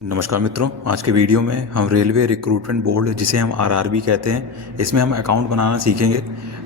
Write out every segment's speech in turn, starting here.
नमस्कार मित्रों, आज के वीडियो में हम रेलवे रिक्रूटमेंट बोर्ड जिसे हम आरआरबी कहते हैं, इसमें हम अकाउंट बनाना सीखेंगे।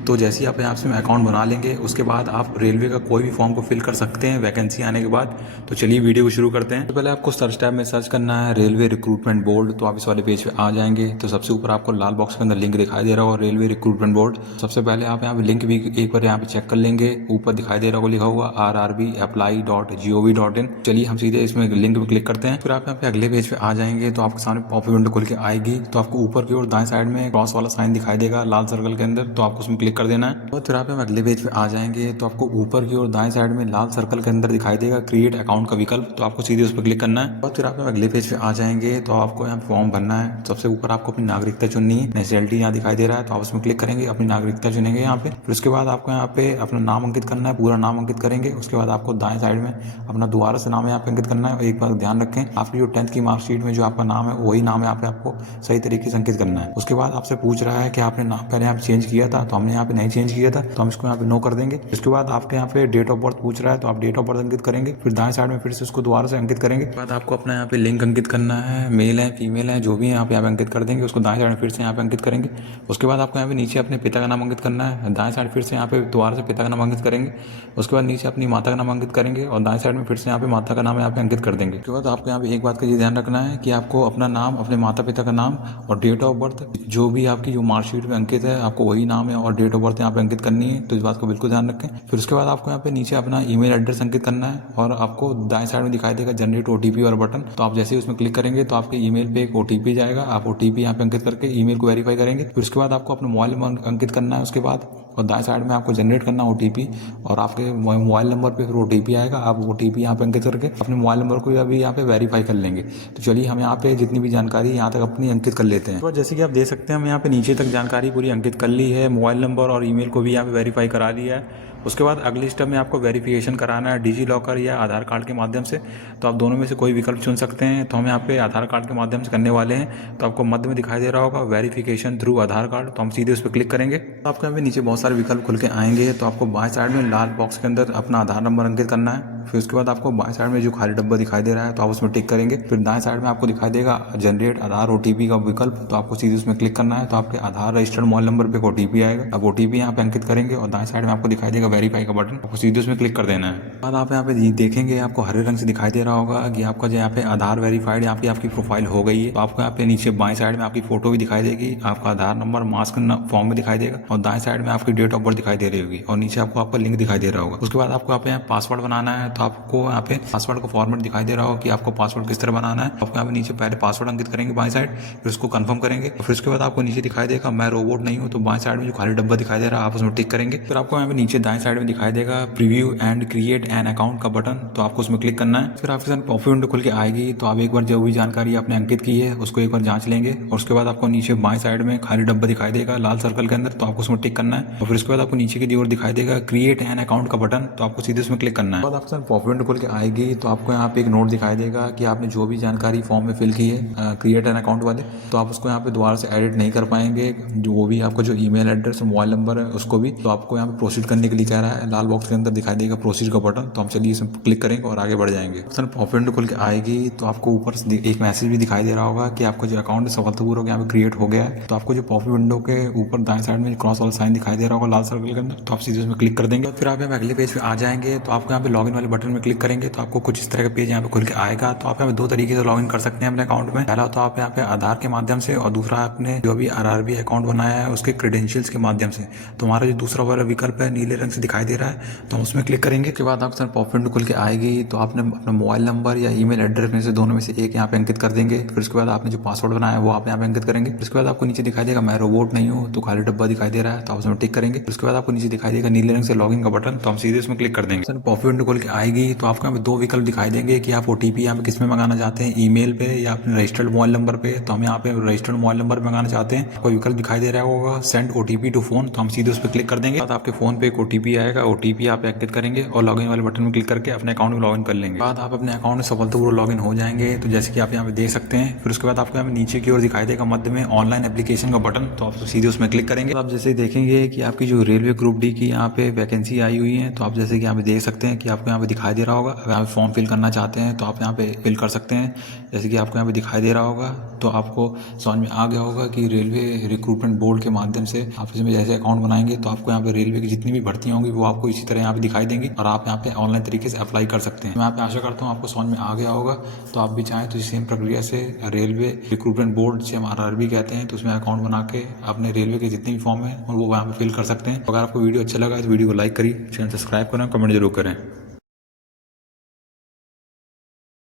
तो जैसे ही आप यहाँ से अकाउंट बना लेंगे उसके बाद आप रेलवे का कोई भी फॉर्म को फिल कर सकते हैं वैकेंसी आने के बाद। तो चलिए वीडियो को शुरू करते हैं। तो पहले आपको सर्च टैब में सर्च करना है रेलवे रिक्रूटमेंट बोर्ड। तो आप इस वाले पेज पे आ जाएंगे तो सबसे ऊपर आपको लाल बॉक्स के अंदर लिंक दिखाई दे रहा होगा रेलवे रिक्रूटमेंट बोर्ड। सबसे पहले आप यहाँ पे लिंक भी एक बार यहाँ पे चेक कर लेंगे। ऊपर दिखाई दे रहा होगा लिखा हुआ rrbapply.gov.in। चलिए हम सीधे इसमें लिंक पे क्लिक करते हैं। फिर आप यहाँ पे अगले पेज पे आ जाएंगे तो आपके सामने पॉप विंडो खुल के आएगी। तो आपको ऊपर की ओर दाएं साइड में क्रॉस वाला साइन दिखाई देगा लाल सर्कल के अंदर, तो आपको उसमें क्लिक कर देना है। और फिर आप अगले पेज पे आ जाएंगे तो आपको ऊपर की ओर दाएं साइड में लाल सर्कल के अंदर दिखाई देगा क्रिएट अकाउंट का विकल्प, तो आपको सीधे उस पर क्लिक करना है। और फिर आप अगले पेज पे आ जाएंगे तो आपको यहाँ फॉर्म भरना है। सबसे ऊपर आपको अपनी नागरिकता चुननी है। नेशनलिटी यहाँ दिखाई दे रहा है तो आप उसमें क्लिक करेंगे, अपनी नागरिकता चुनेंगे यहाँ पे। फिर उसके बाद आपको यहाँ पे अपना नाम अंकित करना है, पूरा नाम अंकित करेंगे। उसके बाद आपको दाएं साइड में अपना दोबारा से नाम यहाँ पे अंकित करना है। एक बार ध्यान रखें, आपकी जो 10th की मार्कशीट में जो आपका नाम है वही नाम यहाँ पे आपको सही तरीके से अंकित करना है। उसके बाद आपसे पूछ रहा है कि आपने नाम पहले यहाँ पे चेंज किया था, तो हमने यहाँ पे नहीं चेंज किया था तो हम इसको यहाँ पे नो कर देंगे। इसके बाद आपके यहाँ पे डेट ऑफ बर्थ पूछ रहा है तो आप डेट ऑफ बर्थ अंकित करेंगे। फिर दाएं साइड में फिर से उसको दोबारा से अंकित करेंगे। बाद आपको अपना यहाँ पे लिंग अंकित करना है, मेल है फीमेल है जो भी है यहाँ पे अंकित कर देंगे। उसको दाएं साइड में फिर से यहाँ पे अंकित करेंगे। उसके बाद आपको यहाँ पे नीचे अपने पिता का नाम अंकित करना है। दाएं साइड फिर से यहाँ पे दोबारा से पिता का नाम अंकित करेंगे। उसके बाद नीचे अपनी माता का नाम अंकित करेंगे और दाएं साइड में फिर से यहाँ पे माता का नाम यहाँ पे अंकित कर देंगे। उसके बाद आपको यहाँ पे एक बात का ये ध्यान रखना है कि आपको अपना नाम, अपने माता पिता का नाम और डेट ऑफ बर्थ जो भी आपकी जो मार्कशीट में अंकित है आपको वही नाम है और डेट ऑफ बर्थ यहाँ पे अंकित करनी है। तो इस बात को बिल्कुल ध्यान रखें। फिर उसके बाद आपको यहाँ पे नीचे अपना ईमेल एड्रेस अंकित करना है और आपको दाएं साइड में दिखाई देगा जनरेट ओटीपी और बटन। तो आप जैसे ही उसमें क्लिक करेंगे तो आपके ईमेल पे एक ओटीपी जाएगा। आप ओटीपी यहाँ पे अंकित करके ईमेल को वेरीफाई करेंगे। फिर उसके बाद आपको अपना मोबाइल नंबर अंकित करना है उसके बाद, और दाएं साइड में आपको जनरेट करना ओटीपी और आपके मोबाइल नंबर पे फिर ओटीपी आएगा। आप ओटीपी यहाँ पे अंकित करके अपने मोबाइल नंबर को अभी यहाँ पे वेरीफाई कर लेंगे। तो चलिए हम यहाँ पे जितनी भी जानकारी यहाँ तक अपनी अंकित कर लेते हैं। तो जैसे कि आप देख सकते हैं हम यहाँ पे नीचे तक जानकारी पूरी अंकित कर ली है। मोबाइल नंबर और ईमेल को भी यहाँ पे वेरीफाई करा लिया है। उसके बाद अगली स्टेप में आपको वेरिफिकेशन कराना है डिजी लॉकर या आधार कार्ड के माध्यम से। तो आप दोनों में से कोई विकल्प चुन सकते हैं। तो हम यहाँ पे आधार कार्ड के माध्यम से करने वाले हैं। तो आपको मध्य में दिखाई दे रहा होगा वेरिफिकेशन थ्रू आधार कार्ड, तो हम सीधे उस पर क्लिक करेंगे। तो आपको यहाँ पे नीचे बहुत सारे विकल्प खुल के आएंगे। तो आपको बाएं साइड में लाल बॉक्स के अंदर अपना आधार नंबर अंकित करना है। फिर उसके बाद आपको बाएं साइड में जो खाली डब्बा दिखाई दे रहा है तो आप उसमें टिक करेंगे। फिर दाएं साइड में आपको दिखाई देगा जनरेट आधार ओटीपी का विकल्प, तो आपको सीधे उसमें क्लिक करना है। तो आपके आधार रजिस्टर्ड मोबाइल नंबर पे ओटीपी आएगा। अब ओटीपी यहाँ पे अंकित करेंगे और दाएं साइड में आपको दिखाई देगा वेरीफाई का बटन, आपको सीधे उसमें क्लिक कर देना है। बाद आप यहाँ पे देखेंगे आपको हरे रंग से दिखाई दे रहा होगा कि आपका जो यहाँ पे आधार वेरीफाइड यहाँ पे आपकी प्रोफाइल हो गई है। तो आपको यहाँ पे नीचे बाएं साइड में आपकी फोटो भी दिखाई देगी, आपका आधार नंबर मास्क फॉर्म में दिखाई देगा और दाएं साइड में आपकी डेट ऑफ बर्थ दिखाई दे रही होगी और नीचे आपको आपका लिंक दिखाई दे रहा होगा। उसके बाद आपको यहाँ पे पासवर्ड बनाना है। तो आपको यहाँ पे पासवर्ड का फॉर्मेट दिखाई दे रहा होगा कि आपको पासवर्ड किस तरह बनाना है। आपको यहाँ पे नीचे पहले पासवर्ड अंकित करेंगे बाएं साइड, फिर उसको कंफर्म करेंगे। फिर उसके बाद आपको नीचे दिखाई देगा मैं रोबोट नहीं हूँ, तो बाएं साइड में जो खाली डब्बा दिखाई दे रहा है आप उसमें टिक करेंगे। फिर आपको यहाँ पे नीचे दाएं साइड में दिखाई देगा preview and create an account का बटन, तो आपको उसमें क्लिक करना है। फिर आपके साथ पॉप विंडो खुल के आएगी। तो आप एक बार जो भी जानकारी आपने अंकित की है उसको एक बार जांच लेंगे और उसके बाद आपको नीचे बाएं साइड में खाली डब्बा दिखाई देगा लाल सर्कल के अंदर, तो आपको उसमें टिक करना है। और फिर उसके बाद आपको नीचे की ओर दिखाई देगा क्रिएट एन अकाउंट का बटन, तो आपको सीधे उसमें क्लिक करना है। बाद आपके साथ पॉप विंडो खुल के आएगी। तो आपको यहाँ पे एक नोट दिखाई देगा कि आपने जो भी जानकारी फॉर्म में फिल की है क्रिएट एन अकाउंट वाले, तो आप उसको यहाँ पे दोबारा से एडिट नहीं कर पाएंगे। जो भी आपका जो ईमेल एड्रेस मोबाइल नंबर है उसको भी, तो आपको यहाँ पे प्रोसीड करने के लिए कह रहा है। लाल बॉक्स के अंदर दिखाई देगा प्रोसीड का बटन, तो हम चलिए इसमें क्लिक करेंगे और आगे बढ़ जाएंगे। पॉप विंडो खुल के आएगी। तो आपको ऊपर एक मैसेज भी दिखाई दे रहा होगा कि आपका जो अकाउंट सफलतापूर्वक यहाँ पे क्रिएट हो गया है। तो आपको जो पॉप विंडो के ऊपर दाएं साइड में क्रॉस वाला साइन दिखाई दे रहा होगा लाल सर्कल के अंदर, तो आप सीधे उसमें क्लिक कर देंगे। फिर आप यहाँ अगले पेज पे आ जाएंगे। तो आपको यहाँ पे लॉगिन वाले बटन में क्लिक करेंगे तो आपको कुछ इस तरह का पेज यहाँ पे खुल के आएगा। तो आप यहाँ पे दो तरीके से लॉगिन कर सकते हैं अपने अकाउंट में। पहला तो आप यहाँ पे आधार के माध्यम से और दूसरा आपने जो भी आरआरबी अकाउंट बनाया है उसके क्रेडेंशियल्स के माध्यम से। तो हमारा जो दूसरा वाला विकल्प है नीले रंग से दिखाई दे रहा है, तो हम उसमें क्लिक करेंगे। उसके बाद आपके साथ पॉप विंडो खुल के आएगी। तो आपने अपना मोबाइल नंबर या ईमेल एड्रेस में से दोनों में से एक यहाँ पे अंकित कर देंगे। फिर उसके बाद आपने जो पासवर्ड बनाया है वो आप यहाँ पे अंकित करेंगे। उसके बाद आपको नीचे दिखाई देगा मैं रोबोट नहीं हूँ, तो खाली डब्बा दिखाई दे रहा है, तो आप उसमें टिक करेंगे। उसके बाद आपको नीचे दिखाई देगा नीले रंग से लॉगिन का बटन, तो हम सीधे उसमें क्लिक कर देंगे। पॉप विंडो खोल के आएगी। तो आपको यहाँ पे दो विकल्प दिखाई देंगे कि आप ओटीपी यहाँ पे किस में मंगाना चाहते हैं, ईमेल पे या अपने रजिस्टर्ड मोबाइल नंबर पे। तो हम यहाँ पे रजिस्टर्ड मोबाइल नंबर पे मंगाना चाहते हैं। आपको विकल्प दिखाई दे रहा होगा सेंड ओटीपी टू फोन, तो हम सीधे उस पर क्लिक कर देंगे। बाद आपके फोन पे एक ओटीपी आएगा, ओटीपी आप अंकित करेंगे और लॉगिन वाले बटन में क्लिक करके अपने अकाउंट में लॉगिन कर लेंगे। बाद आप अपने अकाउंट में सफलतापूर्वक लॉगिन हो जाएंगे। तो जैसे कि आप यहाँ पे देख सकते हैं। फिर उसके बाद आपको यहाँ पे नीचे की ओर दिखाई देगा मध्य में ऑनलाइन एप्लीकेशन का बटन, तो आप सीधे उसमें क्लिक करेंगे। तो आप जैसे देखेंगे कि आपकी जो रेलवे ग्रुप डी की यहाँ पे वैकेंसी आई हुई है, तो आप जैसे कि यहाँ पे देख सकते हैं कि आपको यहाँ पे दिखाई दे रहा होगा। अगर आप फॉर्म फिल करना चाहते हैं तो आप यहाँ पे फिल कर सकते हैं। जैसे कि आपको यहाँ पे दिखाई दे रहा होगा, तो आपको समझ में आ गया होगा कि रेलवे रिक्रूटमेंट बोर्ड के माध्यम से आप इसमें जैसे अकाउंट बनाएंगे तो आपको यहाँ पे रेलवे की जितनी भी भर्तियां होंगी वो आपको इसी तरह यहाँ पे दिखाई देंगी और आप यहाँ पे ऑनलाइन तरीके से अप्लाई कर सकते हैं। मैं यहाँ पे आशा करता हूँ आपको समझ में आ गया होगा। तो आप भी चाहें तो सेम प्रक्रिया से रेलवे रिक्रूटमेंट बोर्ड से हम RRB कहते हैं, तो उसमें अकाउंट बना के अपने रेलवे के जितने भी फॉर्म है वो यहाँ पे फिल कर सकते हैं। अगर आपको वीडियो अच्छा लगा तो वीडियो को लाइक करिए, चैनल सब्सक्राइब करें, कमेंट जरूर करें।